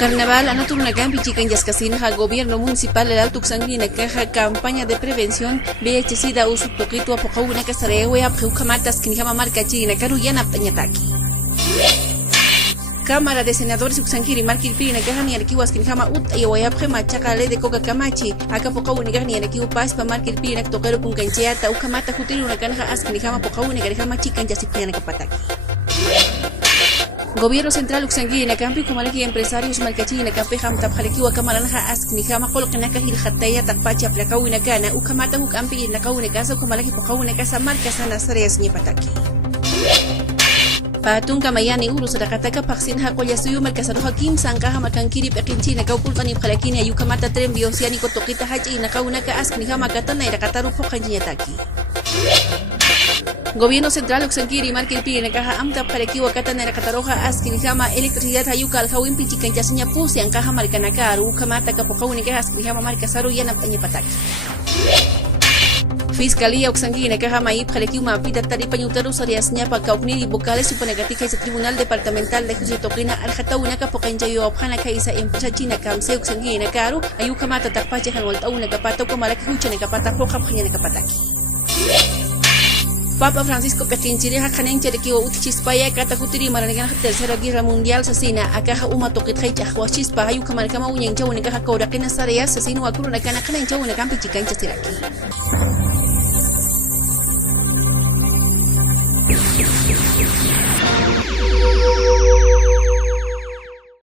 Carnaval anaturnagan pichikan yaskasinaja gobierno municipal del Alto Uxanguinacaja campaña de prevención VIH-Sida uso toquito apocauna casarewe apjeucamatas quinjama marca china caruyana pañataki. Cámara de Senadores Uxanquiri Marquilpina Gahani Arquiwas Quinjama Ut y Wayapje Machacale de Coca Camachi, Acapocauni Gahani Arquiu Paz para Marquilpina Toquero con Cancheata, Ucamata Jutiri una canja Asquinjama Pocauni Garjama Chican Yasipiana Capataki. Gobierno Central Uxanguina Campi Kumalaki Empresarios Malcachina Campejam Tapjalekiwa Camaranja Asquinjama Holkanaka Hilhataya Tapacha Placauina Cana, Ucamata Ucampi Nakaune Casa Kumalaki Pocaune Casa Marca Sana Sareas Nipataki. Patun kamayani urus rakataka paksin hakoyasuyu malkasaroja kim sankaja makankiri pekinchina kaupulkani phalakini ayukamata tren biosiani kotokita hachi nakaunaka asknija makatana irakataru pojanjiyataki. Gobierno Central Uxanquiri Marquilpina Nakaja Amta Palekiwa Katana Irakataroja Askinijama Electricidad Ayuka Alhawin Pichikan Yasinya Pusi Ankaja Marcanakaru Ukamata Kapokaunike Askinijama Marcasaru Yana Pañapataki. Fiscalía Uxanguina Caja Maip Jalequiuma Pita Taripa Ñutaru Sarias Ñapa Caupniri Vocales Supanegatica y Tribunal Departamental de Justicia Toquina Aljatauna Capocanjayo Abjana Kaisa Empresa China Kamse Uxanguina Caru Ayukamata Tapache Hanwaltauna Capata Comalaki Huchane Capata Roja Pajana Capataki. Papa Francisco Pequinchiri Hakanenche de Kiwa Utichispaya Katakutiri Maranegana Tercera Guerra Mundial Sasina Akaja Uma Tokitrecha Huachispa Ayukamarkama Uñancha Unekaja Kaurakena Sarea Sasino Akuruna Kana Kanancha Unakampi Chicancha Siraki.